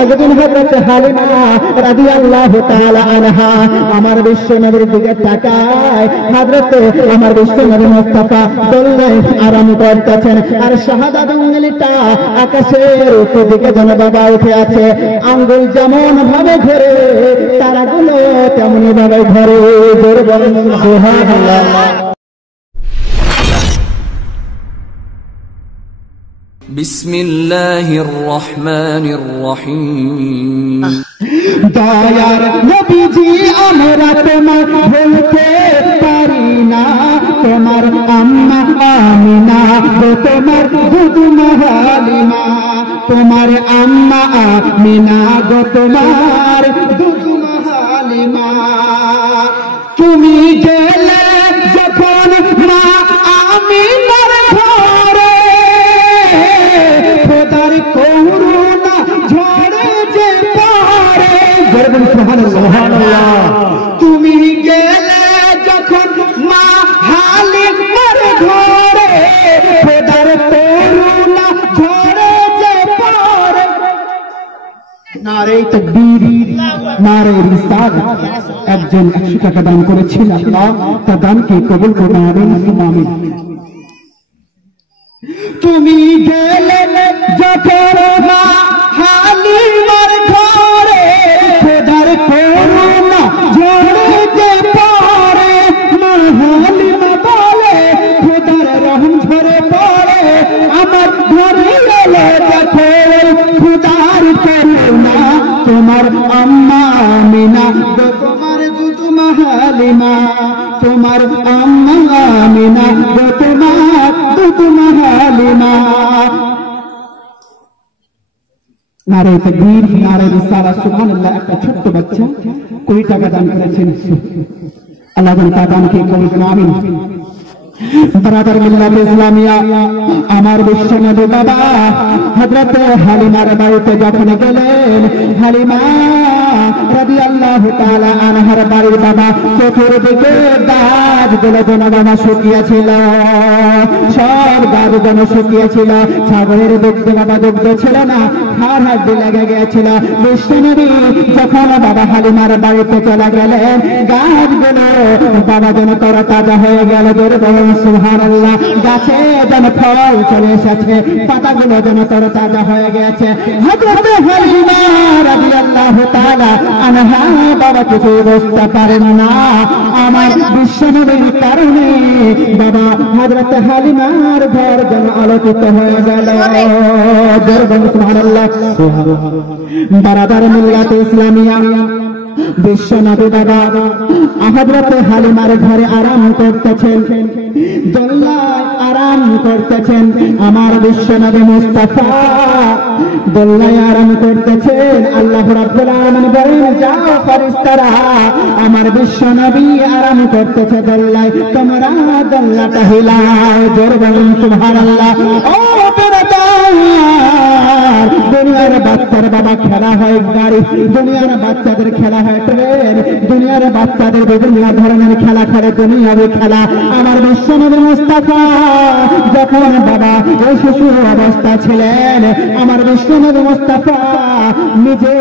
একদিন হযরত হালিমা রাদিয়াল্লাহু তাআলা আনহা আমার বিশ্ব নবীর দিকে তাকায়, হযরত আমার বিশ্ব নবী মুস্তাফা দোলনায় আরাম করতেছেন, আর শাহাদাত আঙ্গুলটা আকাশের উপর দিকে যেন বাবা উঠে আছে। আঙ্গুল যেমন ভাবে ঘরে তারাগুলো তেমনি ভাবে ঘরে। জোরে বলেন সুবহানাল্লাহ। বিসমিল্লাহির রহমানির রহিম। দয়ার নবীজি আমরা তোমার ভুলতে পারি না, তোমার আম্মা আমিনা গো তোমার দুধমা হালিমা, তোমার আম্মা আমিনা গো তোমার দুধমা হালিমা। তুমি গেলে যখন মা আমিনার ঘরে, খোদার করুণা ঝরে যে পড়ে। সুবহানাল্লাহ। তুমি গেলে যখন মা হালিমার ঘরে, খোদার করুণা ঝরে যে পড়ে। নারে তাকবীর, নারে রিসালাত। একজন 100 টাকা দান করেছিল, আল্লাহ তার দানকে কবুল করুন, আমিন। তুমি গেলে যখন মা হালিমার ঘরে, খোদার করুণা ঝরে যে পড়ে। মা হালিমা বলে খোদার রহম ঝরে পড়ে, আমার ঘরে এলে দেখো খোদার করুণা। তোমার আম্মা আমিনা গো তোমার দুধমা হালিমা, তোমার আম্মা আমিনা গো তোমার দুধমা হালিমা। নারে তাকবীর, নারে রিসালাত, সুবহানাল্লাহ। একটা ছোট্ট বাচ্চা 20 টাকা দান করেছেন, আল্লাহ তার দানকে কবুল করুন, আমিন। ব্রাদার মিল্লাত ইসলামিয়া, আমার বিশ্ব নবী বাবা হযরত হালিমার বাড়িতে যখন গেলেন, হালিমা রাদিয়াল্লাহু তাআলা আনহার বাড়ির বাবা চতুর্দিকে গাছগুলো যেন বাবা শুকিয়েছিল, সব গাছগুলো শুকিয়েছিল। ছাগলের দুগ্ধে বাবা দুগ্ধ ছিল না, হাড় হাড্ডি লেগে গিয়েছিল। বিশ্ব নবী যখন বাবা হালিমার বাড়িতে চলে গেলেন, গাছগুলো বাবা যেন তরতাজা হয়ে গেল। জোরে বলেন সুবহানাল্লাহ। গাছে যেন ফল চলে এসেছে, পাতাগুলো যেন তরতাজা হয়ে গেছে। হযরত হালিমা রাদিয়াল্লাহু তাআলা আনহা বাবা কিছু বুঝতে পারেন না, আমার বিশ্ব নবীর কারণে বাবা হযরত হালিমার ঘর যেন আলোকিত হয়ে গেল। জোরে বলেন সুবহানাল্লাহ। বারাদার মিল্লাত ইসলামিয়া, বিশ্ব নবী বাবা হযরত হালিমার ঘরে আরাম করতেছেন, দোলনায় আরাম করতেছেন। আমার বিশ্ব নবী মুস্তাফা দোলনায় আরাম করতেছেন। আল্লাহ রাব্বুল আলামিন বলেন, যাও ফেরেশতারা, আমার বিশ্ব নবী আরাম করতেছে দোলনায়, তোমরা দোলনাটা হিলাও। জোরে বলেন সুবহানাল্লাহ। ও বেরাদার, দুনিয়ার বাচ্চার বাবা খেলা হয় গাড়ি, দুনিয়ার বাচ্চাদের খেলা হয় ট্রেন, দুনিয়ার বাচ্চাদের বিভিন্ন ধরনের খেলা খেলে দুনিয়াবি খেলা। আমার বিশ্ব নবী মুস্তাফা যখন বাবা ওই শিশু অবস্থা ছিলেন, আমার বিশ্ব নবী মুস্তাফা নিজে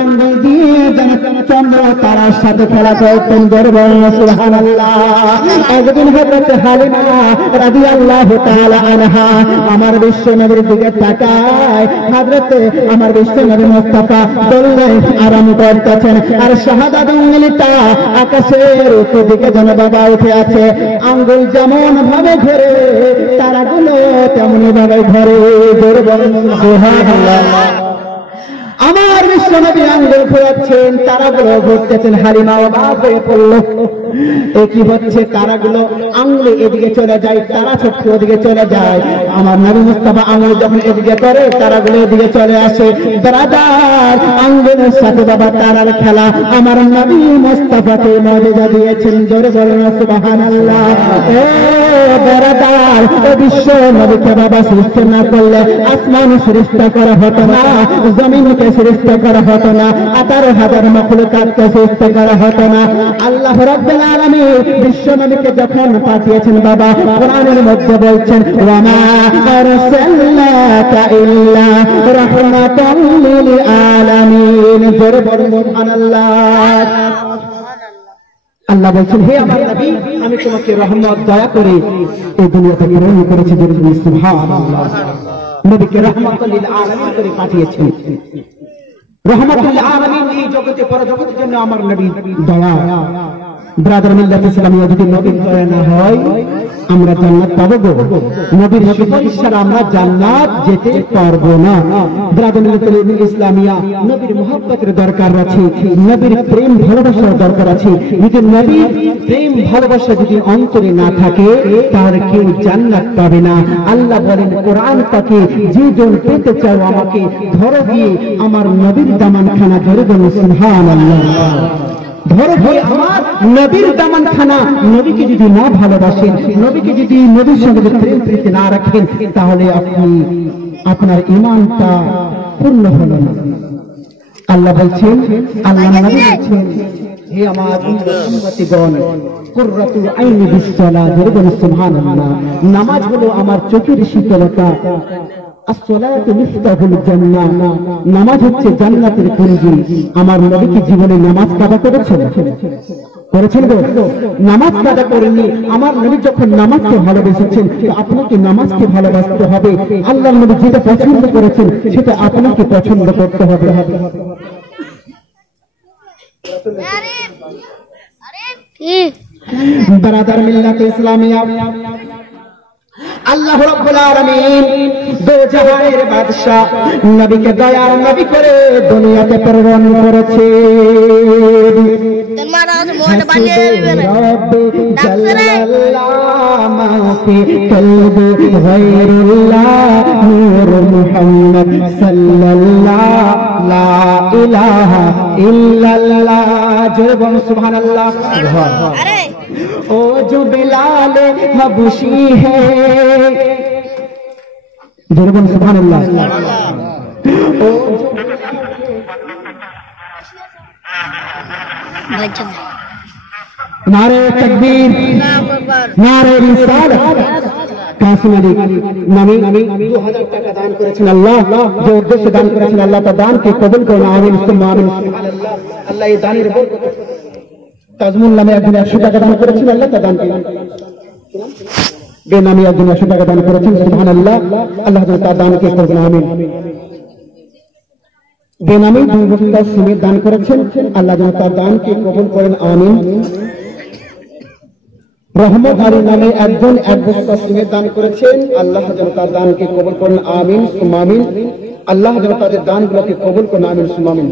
আঙ্গুল দিয়ে যেন চন্দ্র তারার সাথে খেলা করতেন। জোরে বলেন সুবহানাল্লাহ। একদিন হযরত হালিমা রাদিয়াল্লাহু তাআলা আনহা আমার বিশ্ব নবীর দিকে তাকায়, হযরত আমার বিশ্ব নবী মুস্তাফা দোলনায় আরাম করতেছেন, আর শাহাদাত আঙ্গুলটা আকাশের উপর দিকে যেন বাবা উঠে আছে। আঙ্গুল যেমন ভাবে ঘরে তারাগুলো তেমনি ভাবে ঘরে। জোরে বলেন সুবহানাল্লাহ। আমার বিশ্ব নবী আঙ্গুল ঘোরাচ্ছেন, তারাগুলো ঘুরতেছেন। হালিমা অবাক হয়ে পড়ল, এ কি হচ্ছে? তারাগুলো আঙ্গুলে এদিকে চলে যায়, তারা ছোট্ট ওদিকে চলে যায়। আমার নবী মুস্তাফা আঙ্গুল যখন এদিকে করে, তারাগুলো এদিকে চলে আসে। ব্রাদার, আঙ্গুলের সাথে বাবা তারার খেলা আমার নবী মুস্তাফাকে মুজিজা দিয়েছেন। জোরে বলেন সুবহানাল্লাহ। ও ব্রাদার, ও বিশ্ব নবীকে বাবা সৃষ্টি না করলে আসমান সৃষ্টি করা হতো না, জমিনকে সৃষ্টি করা হতো না, 18,000 মাখলুকাতকে সৃষ্টি করা হতো না। আল্লাহ রাব্বুল আলামিন বিশ্ব নবীকে যখন পাঠিয়েছেন বাবা, কোরআনের মধ্যে বলছেন, ওয়া মা আরসালনাকা ইল্লা রাহমাতাল লিল আলামিন। জোরে বলুন সুবহানাল্লাহ। আল্লাহ বলছেন, হে আমার নবী, আমি তোমাকে রহমত দয়া করে এই দুনিয়াতে প্রেরণ করেছি। সুবহানাল্লাহ। নবীকে রাহমাতুল লিল আলামিন করে পাঠিয়েছেন। রহমাতুল লিল আলামিন, এই জগতে পরজগতের জন্য আমার নবী দয়া। ব্রাদার মিল্লাত ইসলামিয়া যদি নবীর দয়া না হয় আমরা জান্নাত পাবো গো? নবীর সুপারিশ ছাড়া আমরা জান্নাত যেতে পারবো না। ব্রাদার মিল্লাত ইসলামিয়া, নবীর মুহাব্বতের দরকার আছে, নবীর প্রেম ভালোবাসার দরকার আছে। যদি নবীর প্রেম ভালোবাসা যদি অন্তরে না থাকে তাহলে কেউ জান্নাত পাবে না। আল্লাহ বলেন কোরআন পাকে, যে জন পেতে চাও আমাকে ধরো গিয়ে আমার নবীর দামানখানা ধরে বলুন সুবহানাল্লাহ। ধরো গিয়ে আমার নবীর দামানখানা। নবীকে যদি না ভালোবাসেন, নবীকে যদি নবীর সঙ্গে প্রেম প্রীতি না রাখেন তাহলে আপনি আপনার ঈমানটা পূর্ণ হলো না। আল্লাহ বলছেন, আল্লাহ নবী বলছেন, হে আমার উম্মতিগণ, কুররাতুল আইনি বিসসালাহ, ধরে বলুন সুবহানাল্লাহ। নামাজ হলো আমার চোখের শীতলতা। আসসালাতু মিফতাহুল জান্নাহ, নামাজ হচ্ছে জান্নাতের কুঞ্জি। আমার নবী কি জীবনে নামাজ কাজা করেছেন? করেছেন গো? নামাজ কাজা করেননি। আমার নবী যখন নামাজকে ভালোবেসেছেন, আপনাকে নামাজকে ভালোবাসতে হবে। আল্লাহর নবী যেটা পছন্দ করেছেন সেটা আপনাকে পছন্দ করতে হবে। ব্রাদার মিল্লাত ইসলামিয়া, আল্লাহ রাব্বুল আলামিন দো জাহানের বাদশা নবীকে দয়ার নবী করে দুনিয়াতে প্রেরণ করেছে। নূর মুহাম্মদ সাল্লাল্লাহু লা ইলাহা ইল্লাল্লাহ, জোরে বলুন সুবহানাল্লাহ। ओ जो बिलाल हबशी है, जोरे बोलो सुभान अल्लाह। नारे तकबीर, नारे रिसालत। কাসিম আলী নামে 2000 টাকা দান করেছেন আল্লাহ, যে উদ্দেশ্যে দান করেছেন আল্লাহ তার দানকে কবুল করুন। আমিন সুবহান আল্লাহ। আল্লাহ এই দানের বরকত। তাজমুল নামে একজন 100 টাকা দান করেছেন, আল্লাহ তার দানকে বেনামী একজন 100 টাকা দান করেছেন। সুবহানাল্লাহ। আল্লাহ তার দানকে কবুল করুন। আমিন। বেনামী 2 বস্তা সিমেন্ট দান করেছেন, আল্লাহ তার দানকে কবুল করেন। আমিন। রহমত আলী নামে একজন 1 বস্তা সিমেন্ট দান করেছেন, আল্লাহ তার দানকে কবুল করেন। আমিন সুম্মা আমিন। আল্লাহ তাদের দানগুলোকে কবুল করেন। আমিন সুম্মা আমিন।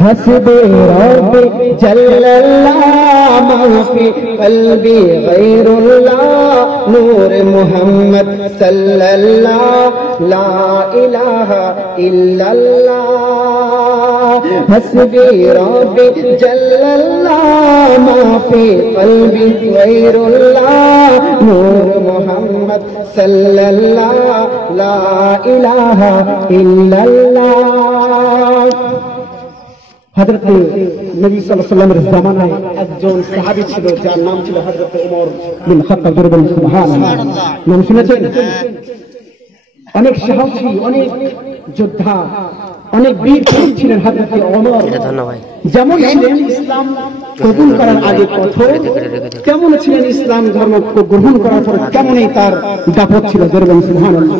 हस्बे रब्बी जल्लल्लाह माफी कल्बी गैरुल्लाह नूर मुहम्मद सल्लल्लाहु ला इलाहा इल्लल्लाह। हस्बी रब्बी जल्लल्लाह माफी कल्बी गैरुल्लाह नूर मुहम्मद सल्लल्लाहु ला इलाहा इल्लल्लाह। হযরত নবী সাল্লাল্লাহু আলাইহি ওয়াসাল্লামের জামানায় একজন সাহাবী ছিল যার নাম ছিল হযরত ওমর বিন খাত্তাব। সুবহানাল্লাহ। নাম শুনেছেন? অনেক সাহসী, অনেক যোদ্ধা, অনেক বীর পুরুষ ছিলেন হযরত ওমর। যেমন ছিলেন ইসলাম কবুল করার আগে কঠোর, তেমন ছিলেন ইসলাম ধর্ম গ্রহণ করার পর কেমনই তার দাপট ছিল। সুবহানাল্লাহ।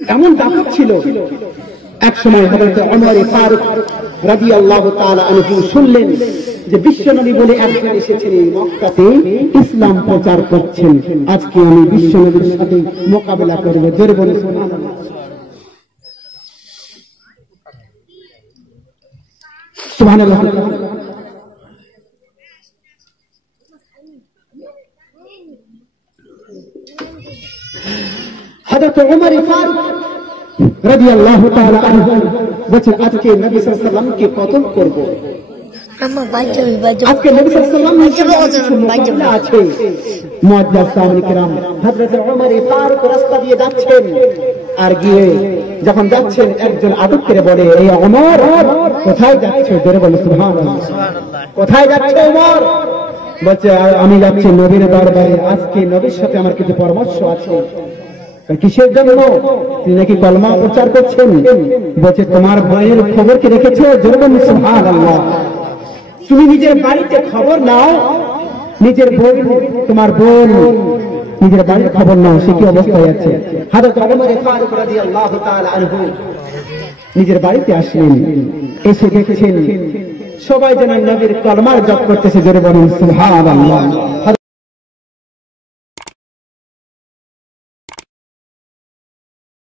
এমন দাপট ছিল, এক সময় হযরত ওমর ফারুক রাদিয়াল্লাহু তাআলা আনহু শুনলেন যে বিশ্বনবী বলে একজন এসেছেন এই মক্কাতে, ইসলাম প্রচার করছেন। আজকে আমি বিশ্বনবীর সাথে মোকাবেলা করব। জোরে বলে সুবহানাল্লাহ। সুবহানাল্লাহ। হযরত ওমর ফারুক রাদিয়াল্লাহু তাআলা আনহু বলেন আজকে নবী সাল্লাল্লাহু আলাইহি ওয়াসাল্লামকে কতল করব। আজকে নবী সাল্লাল্লাহু আলাইহি ওয়াসাল্লাম আছে। মুআজ্জাজ সাহাবায়ে কিরাম হযরত ওমর ফারুক রাস্তা দিয়ে যাচ্ছেন, আর গিয়ে যখন যাচ্ছেন একজন আদব করে বলে, এই ওমর কোথায় যাচ্ছ? জোরে বলো সুবহানাল্লাহ। কোথায় যাচ্ছ ওমর? বলছে আমি যাচ্ছি নবীর দরবারে, আজকে নবীর সাথে আমার কিছু পরামর্শ আছে। কিসের জন্য? তিনি নাকি কলমা প্রচার করছেন। বলছে তোমার বইয়ের খবর কি রেখেছো? জোরে বলুন সুবহানাল্লাহ। তুমি নিজের বাড়িতে খবর নাও, নিজের বোন, তোমার বোন নিজের বাড়ির খবর নাও, সে কি অবস্থায় আছে। হযরত ওমর ফারুক রাদিয়াল্লাহু তাআলা আনহু নিজের বাড়িতে আসলেন, এসে দেখছেন সবাই যেন নবীর কলমার জপ করতেছে। জোরে বলুন সুবহানাল্লাহ।